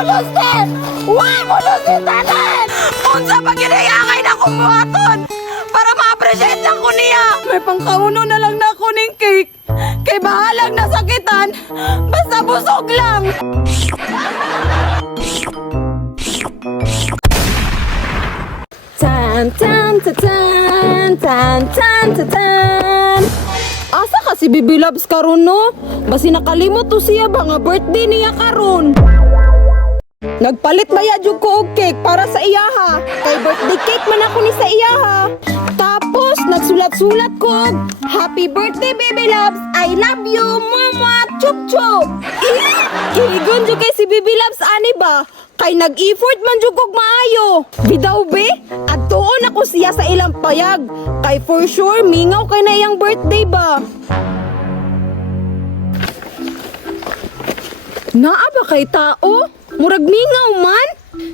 pulos ni! Why pulos ni tanan? Unsa pa ginayakay na kong buhaton para ma-appreciate lang ko niya. May pangkauno na lang na ako ning cake. Kay bahalang nasakitan, basta busog lang. Tan tan tan tan tan tan tan tan. Asa ka si Bibi Loves karon no? Basi nakalimot to siya ba nga birthday niya karon? Nagpalit baya jud ko og cake para sa iyaha. Kay birthday cake man ako ni sa iyaha. Tapos nagsulat-sulat ko og, Happy birthday Bibi Loves. I love you. Mama, chup chup. Kiligon jud kay si Bibi Loves ani ba? Kay nag-effort man jud kog maayo. Bidaw be, adtuon ako siya sa ilang payag. Kay for sure mingaw kay na iyang birthday ba. Naa ba kay tao? Murag mingaw man?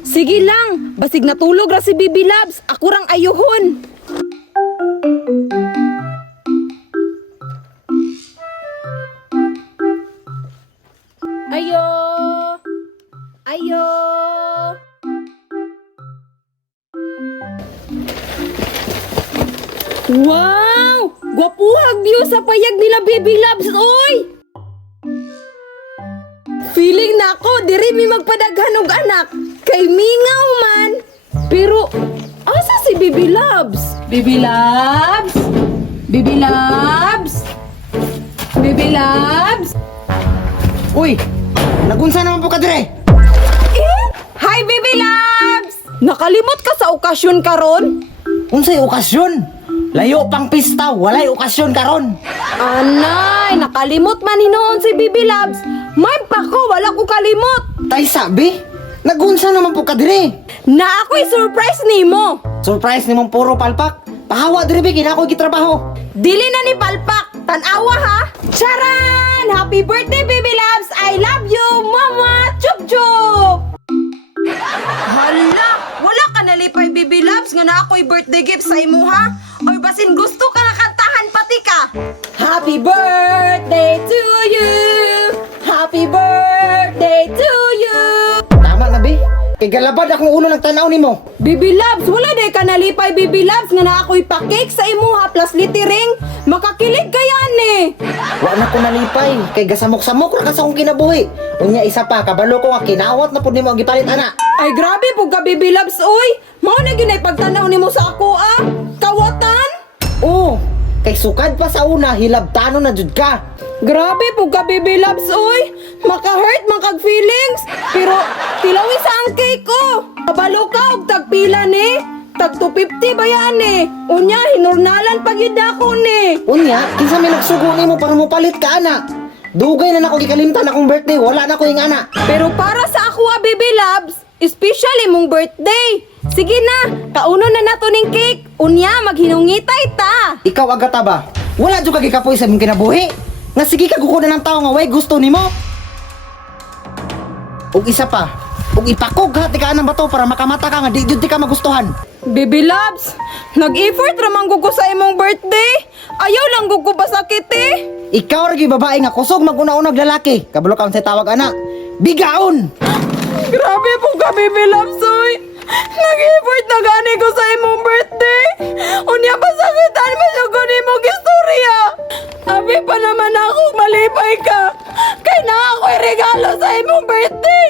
Sige lang, basig natulog ra si Bibi Loves, ako rang ayuhon. Ayo! Ayo! Wow! Gwapuhag view sa payag nila Bibi Loves, oy! Feeling na ako, diri mi magpadaghan og anak. Kay mingaw man. Pero, asa si Bibi Loves? Bibi Loves? Bibi Loves? Bibi Loves? Uy, nagunsa naman po ka dire? Hi, Bibi Loves! Nakalimot ka sa okasyon karon? Unsay okasyon? Layo pang pista, walay okasyon karon. Anay, nakalimot man hinoon si Bibi Loves. May pa ko, wala ko kalimot. Tay sabi, nagunsa naman po ka dire? Na ako'y surprise nimo. Surprise ni mong puro palpak. Pahawa dire bigin ako gitrabaho. Dili na ni palpak. Tanawa ha. Charan! Happy birthday, Bibi Loves! I love you, Mama! Chup chup! Hala! Wala ka nalipay, Bibi Loves, nga na ako'y birthday gift sa imo ha? Or basin gusto ka nga kantahan pati ka? Happy birthday to you! Happy birthday to you! Tama na be. Kay galabad akong ulo nagtanaw nimo. Bibi Loves, wala day ka nalipay, Bibi Loves, nga na ako'y pa-cake sa imo ha, plus littering. Makakilig kaya ni. Wa na ko nalipay. Kay gasamok-samok ra ka sa akong kinabuhi. Unya isa pa, kabalo ko nga kinawat na pud nimo ang gipalit ana. Ay grabe po ka, Bibi Loves, oy! Mao na gyud ay pagtanaw nimo sa ako ah! Kawatan! Oo, kay sukad pa sa una, hilabtano na jud ka. Grabe po ka, Bibi Loves, oy! Maka-hurt, makag-feelings! Pero, tilawi sa ang cake ko! Kabalo ka og tagpila ni! Tag 250 ba yan eh? Unya, hinurnalan pagid ako ni! Unya, kinsa may nagsugo nimo para mo palit ka ana. Dugay na nako gikalimtan akong birthday, wala na ko ing ana. Pero para sa ako ah, Bibi Loves, especially mong birthday! Sige na, kauno na nato ning cake! Unya, maghinungitay ta! Ikaw agata ba? Wala jud ka gikapoy sa imong kinabuhi. Nga sige ka gukunan ng tao nga way gusto nimo. Ug isa pa, ug ipakog hati ka anang bato para makamata ka nga di jud di ka magustuhan. Bibi Loves, nag-effort ramang ko sa imong birthday. Ayaw lang ko basakit eh. Ikaw ra gyud babae nga kusog maguna-unag lalaki. Kabalo ka unsay tawag ana? Bigaon. Grabe po ka, Bibi Loves, oy. Nag-effort na gani ko sa imong birthday. Unya pasakitan mo siya ko ni mong istorya. Abi pa naman ako malipay ka. Kay na ako'y regalo sa imong birthday.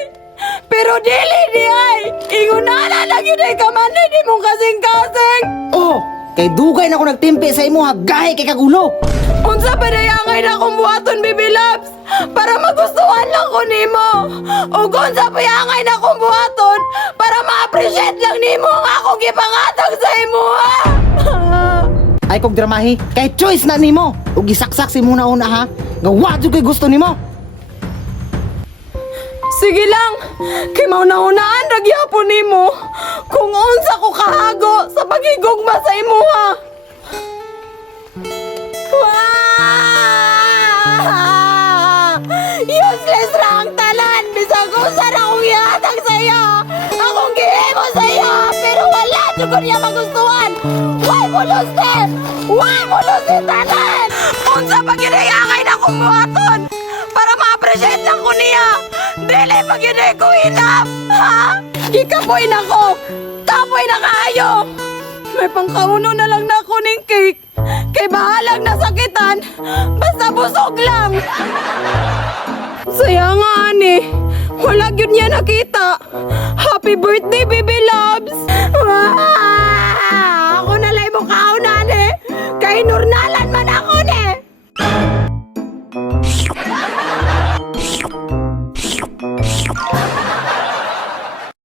Pero dili di ay. Ingunana lang yun ay kamanay di mong kasing-kasing. Oh, kay dugay na ako nagtimpi sa imo hagay kay kagulo. Unsa pa dayangay na kong buhaton, Bibi Loves, para magustuhan lang ko nimo. O unsa pa yangay na kong buhaton para ma-appreciate lang nimo ang akong gipangatag sa imo, ha? Ay kog dramahi, kay choice na nimo. Ug gisaksak si muna una ha. Nga wa jud kay gusto nimo. Sige lang, kay mauna-unaan ragyapon nimo kung unsa ko kahago sa pagigugma sa imo, ha? Useless ra ang talan! Bisag kung saan akong ihatag sa'yo! Akong gihimo sa'yo! Pero wala dyan ko niya magustuhan! Why mo lusin? Why mo lusin talan? Unsa pa ginayakay na kong buhaton para ma-appreciate lang ko niya! Dili dili pag yun ay ko hinap! Ha? Ikapoy na ko! Tapoy na kaayo! May pangkauno na lang na ako ning cake. Kay bahalag nasakitan. Basta busog lang. Saya nga, ani. Wala yun niya nakita. Happy birthday, baby loves! Ako na lang mo kaunan, eh. Kay nurnalan man ako!